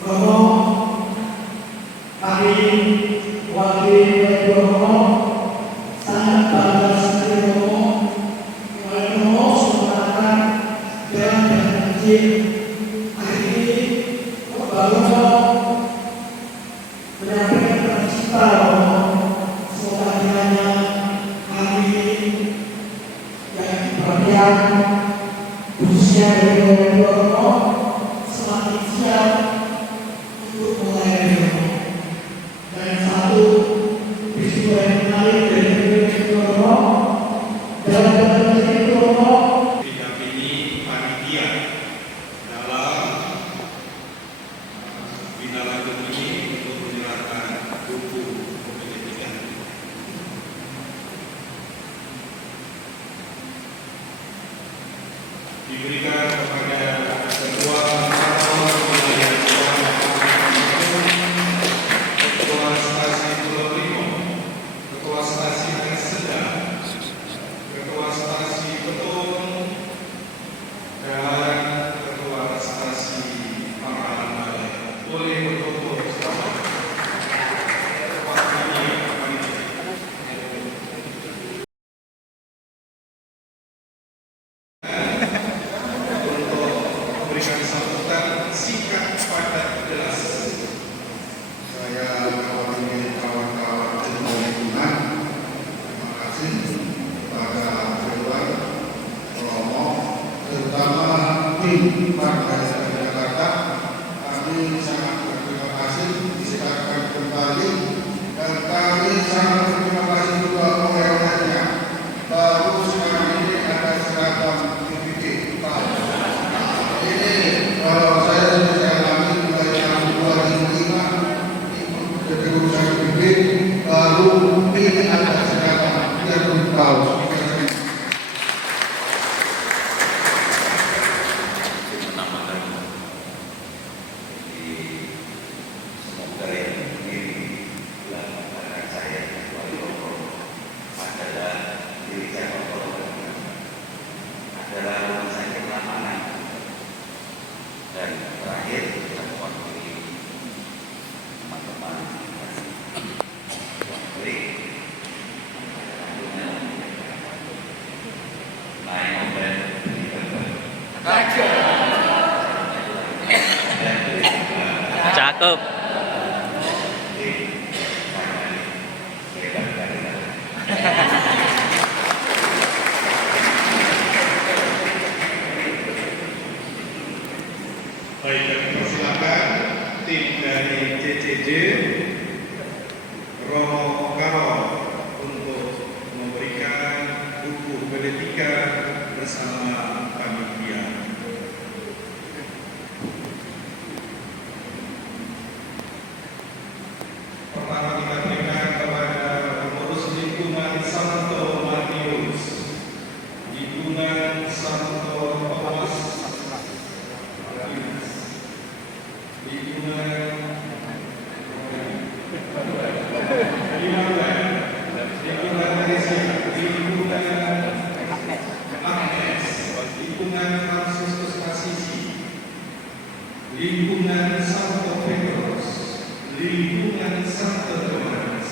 Romo kami wakil Romo sangat bangga sekali Romo merupakan jalan yang kecil. Hari ini Romo menyampaikan cita Romo semoga kiranya kami yang bagian khususnya dari Romo semakin siap untuk melayani Romo. Dan satu peristiwa yang menarik dari Romo dalam Romo didampingi panitia dalam bina lanjut ini untuk menyerahkan buku pendidikan. Diberikan kepada ketua ketua stasiun Pulau Limo, ketua stasiun Sedang, ketua stasiun Betung, dan ketua stasiun Pangkalan Balai. Boleh berkumpul bersama. Berikan sambutan singkat padat jelas. Saya mewakili kawan-kawan ilmu lingkungan. Terima kasih kepada Dewan Romo, terutama tim Partai Jakarta. Kami sangat berterima kasih disegarkan kembali dan kami sangat berterima kasih juga pengalamannya. Baru sekarang ini ada seragam PPD. Ini kalau saya sudah alami mulai tahun 2005 jadi urusan PPD baru ini ada seragam biar tahu. Dan terakhir kita mewakili teman-teman wakili naik mobil cakep. Baik, kami persilakan tim dari CCJ Romo Karo untuk memberikan buku pendidikan bersama panitia. Pertama kita berikan kepada pengurus lingkungan Santo Matius, lingkungan Santo Thomas, lingkungan Agnes, lingkungan Franciscus Assisi, lingkungan Santo Petrus, lingkungan Santo Thomas,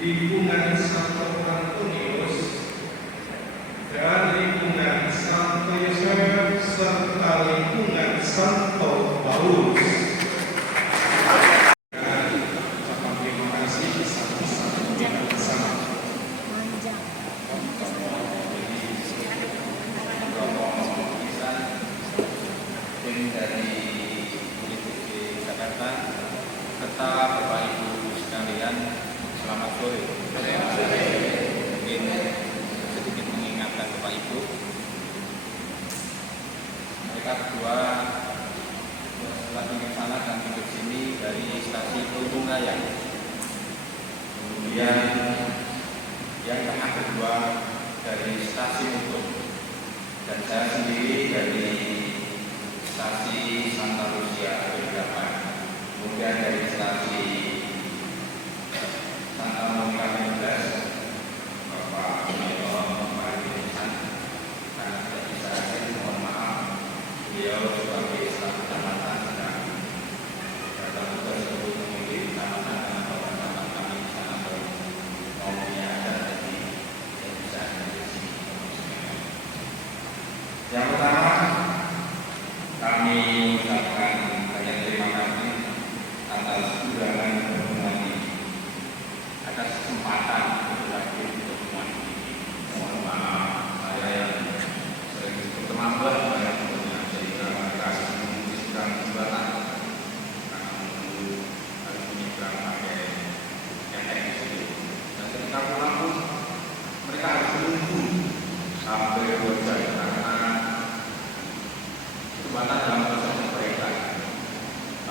lingkungan Santo Antonius, dan lingkungan Santo Yosef serta lingkungan Santo Paulus. Dan ucapan terima kasih satu-satunya bersama. tim dari Politik Jakarta, serta Bapak Ibu sekalian, selamat sore. Mungkin sedikit mengingatkan Bapak Ibu, mereka berdua lagi ke sana dan duduk sini dari stasiun Tulungayan. Kemudian yang tengah kedua dari stasiun Utuh, dan saya sendiri dari stasiun Santa Lucia Balikpapan. Kemudian dari stasiun Santa Monica 15, Bapak Mentor Pak Dirisan, karena tidak bisa hadir, mohon maaf, beliau sebagai staf kecamatan sedang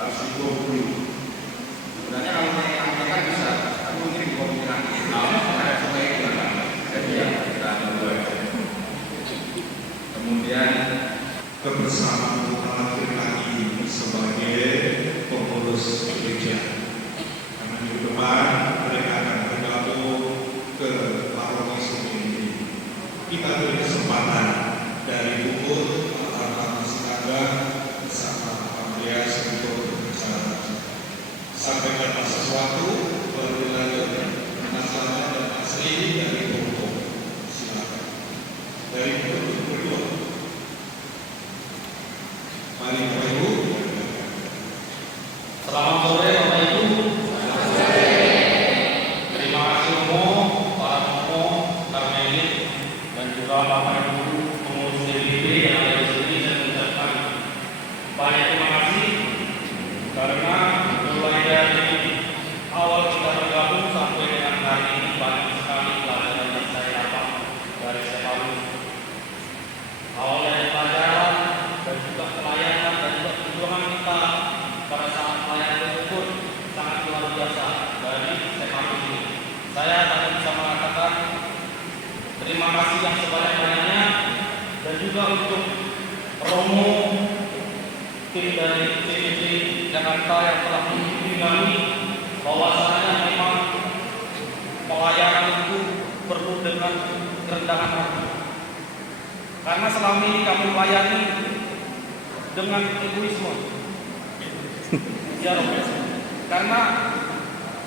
harus diukur dulu. Sebenarnya kalau saya sampaikan bisa, tapi mungkin di komunikasi. Karena supaya gimana? Jadi ya kita membuat. Kemudian Kebersamaan laki-laki sebagai pengurus gereja. Karena di depan mereka akan bergabung ke paroki sendiri. Kita beri kesempatan dari buku Al-Fatihah Singkat bersama Andreas untuk berbicara. Sampaikan sesuatu baru dilanjutkan. Masalah dan asli dari buku. Silakan. Dari buku kedua. Mari Bapak Ibu. Selamat sore Bapak Ibu. Terima kasih Romo, para Romo, Karmelit, dan juga Bapak Ibu pengurus DPD yang ada di sini. Saya mengucapkan banyak terima kasih karena mulai dari awal kita bergabung sampai dengan hari ini banyak sekali pelajaran yang saya dapat dari Stefanus. Awal dari pelajaran dan juga pelayanan dan juga perjuangan kita pada saat pelayanan tersebut sangat luar biasa dari Stefanus ini. Saya hanya bisa mengatakan terima kasih yang sebanyak-banyaknya dan juga untuk Romo tim dari CDC Jakarta yang telah mengikuti kami bahwasanya memang pelayanan itu perlu dengan kerendahan hati. Karena selama ini kami melayani dengan egoisme. Ya, karena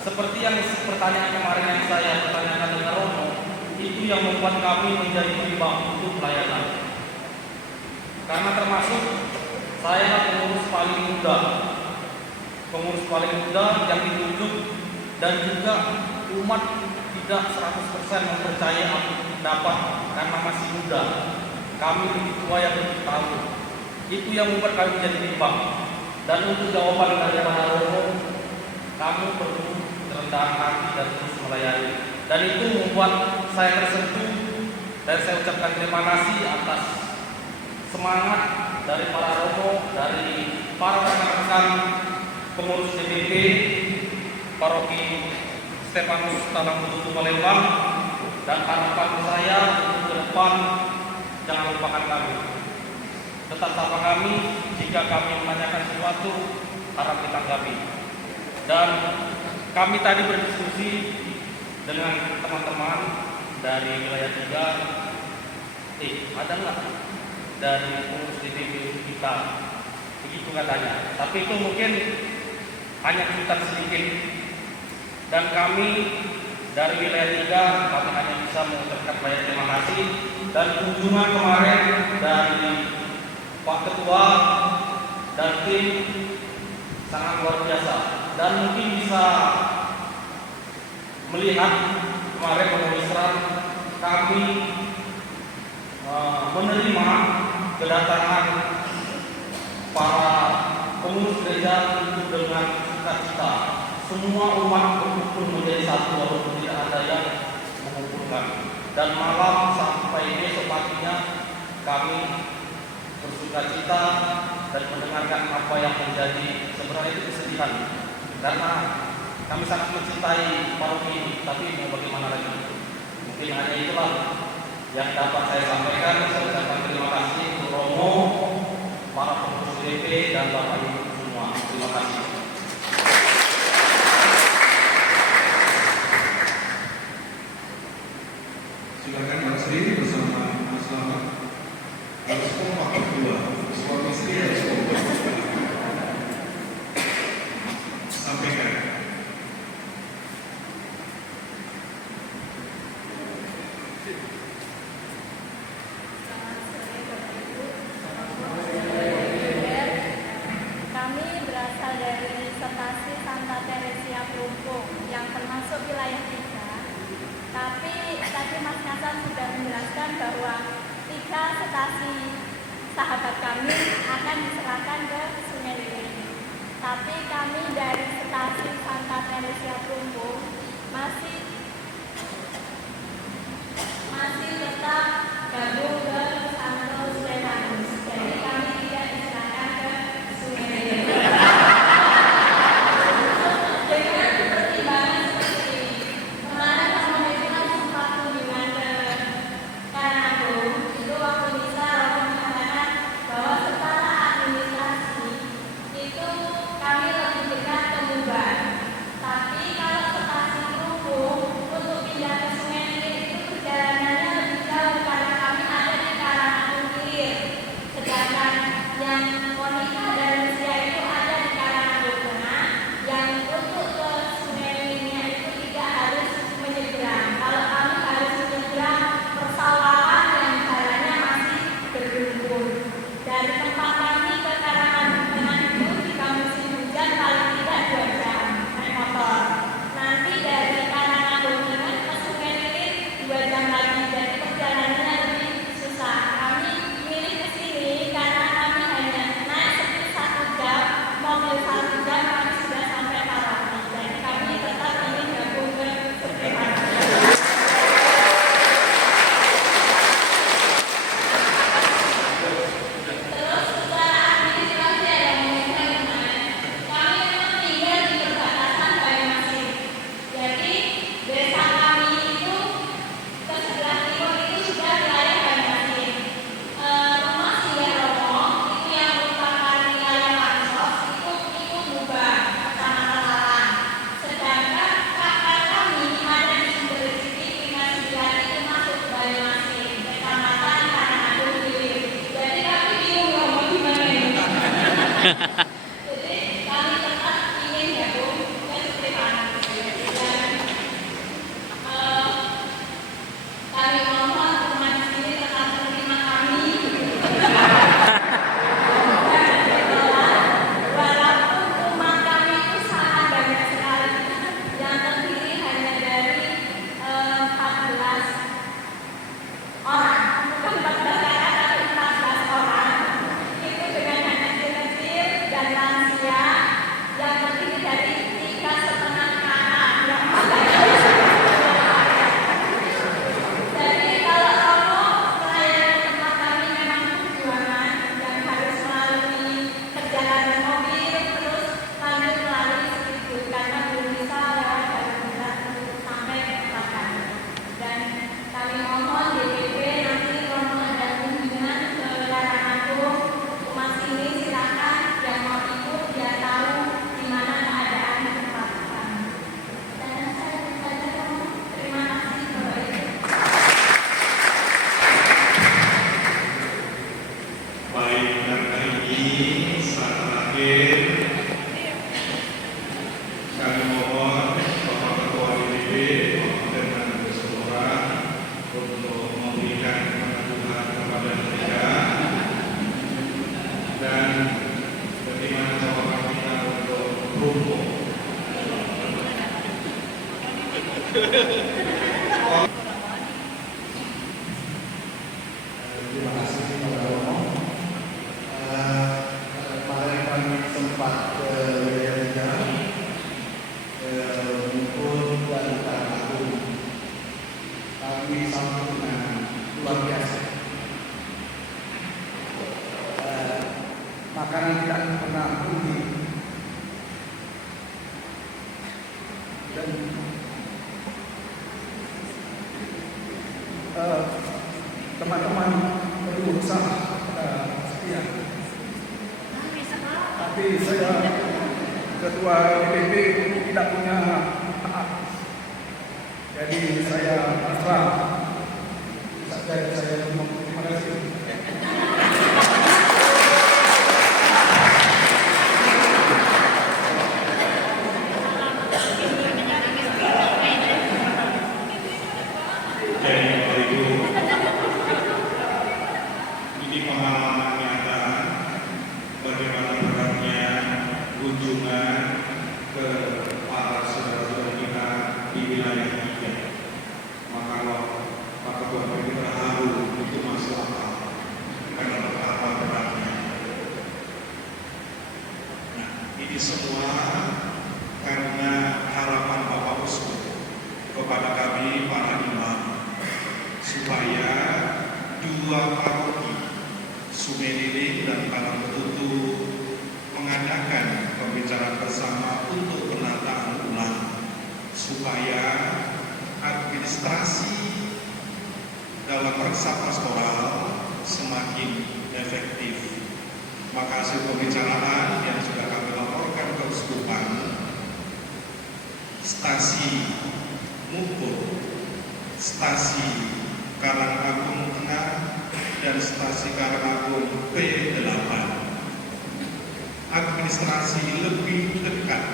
seperti yang pertanyaan kemarin yang saya pertanyakan dengan Romo, itu yang membuat kami menjadi bimbang untuk pelayanan. Karena termasuk saya pengurus paling muda yang ditunjuk dan juga umat tidak 100% mempercayai aku dapat karena masih muda. Kami lebih tua yang lebih tahu. Itu yang membuat kami menjadi bimbang. Dan untuk jawaban dari Pak Romo, kamu perlu kerendahan hati dan terus melayani. Dan itu membuat saya tersentuh dan saya ucapkan terima kasih atas semangat dari para Romo, dari para rekan-rekan pengurus DPP Paroki Stefanus Talang Bututu Palembang, dan harapan saya untuk ke depan jangan lupakan kami. Tetap sapa kami jika kami menanyakan sesuatu, harap ditanggapi. Dan kami tadi berdiskusi dengan teman-teman dari wilayah 3. Ada nggak dari pengurus DPP kita? Begitu katanya. Tapi itu mungkin hanya cuitan sedikit. Dan kami dari wilayah 3, kami hanya bisa mengucapkan banyak terima kasih. Dan kunjungan kemarin dari Pak Ketua dan tim sangat luar biasa. Dan mungkin bisa melihat kemarin penulisan kami menerima kedatangan para pengurus gereja untuk dengan sukacita. Semua umat berkumpul menjadi satu walaupun tidak ada yang mengumpulkan. Dan malam sampai besok paginya kami bersukacita dan mendengarkan apa yang menjadi sebenarnya itu kesedihan. Karena kami sangat mencintai paroki ini, tapi mau bagaimana lagi? Mungkin hanya itulah yang dapat saya sampaikan. Saya ucapkan terima kasih untuk Romo, para pengurus DP dan Bapak Ibu semua. Terima kasih. Silakan Mas Sri bersama Mas Selamat. Harus kompak berdua. Suami istri harus kompak. Sampaikan. Kami berasal dari Stasi Santa Teresia Plumpung yang termasuk wilayah 3. Tapi tadi Mas Hasan sudah menjelaskan bahwa 3 stasi sahabat kami akan diserahkan ke Sungai Lilin. Tapi kami dari Stasi Santa Teresia Plumpung masih tetap gabung ke Santo Stefanus. Jadi kami tidak diserahkan ke Sungai Lilin. Terima kasih Pak Romo. Kemarin kami sempat ke Medan, ke Bungkul dan Tanah Agung. Kami sambut dengan luar biasa. Makanan tidak pernah rugi. Dan teman-teman berusaha setia. Tapi saya ketua DPP tidak punya hak. Jadi saya pasrah. Jadi saya terima kasih. Jadi Bapak Ibu, ini pengalaman nyata bagaimana beratnya kunjungan ke para saudara-saudara kita di wilayah kita. Maka kalau Pak Ketua ini terharu, itu masuk akal karena betapa beratnya. Nah, ini semua karena harapan Bapak Uskup kepada kami para imam, supaya dua paroki Sungai Liling dan Karang Betutu mengadakan pembicaraan bersama untuk penataan ulang supaya administrasi dalam reksa pastoral semakin efektif. Maka hasil pembicaraan yang sudah kami laporkan ke Uskupan, stasi Mukul, stasi Karang Agung Tengah dan stasi Karang Agung P8. Administrasi lebih dekat,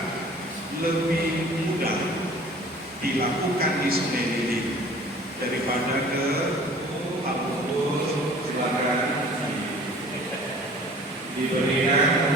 lebih mudah dilakukan di Sungai Liling daripada ke Pak Bungkul. Silakan diberikan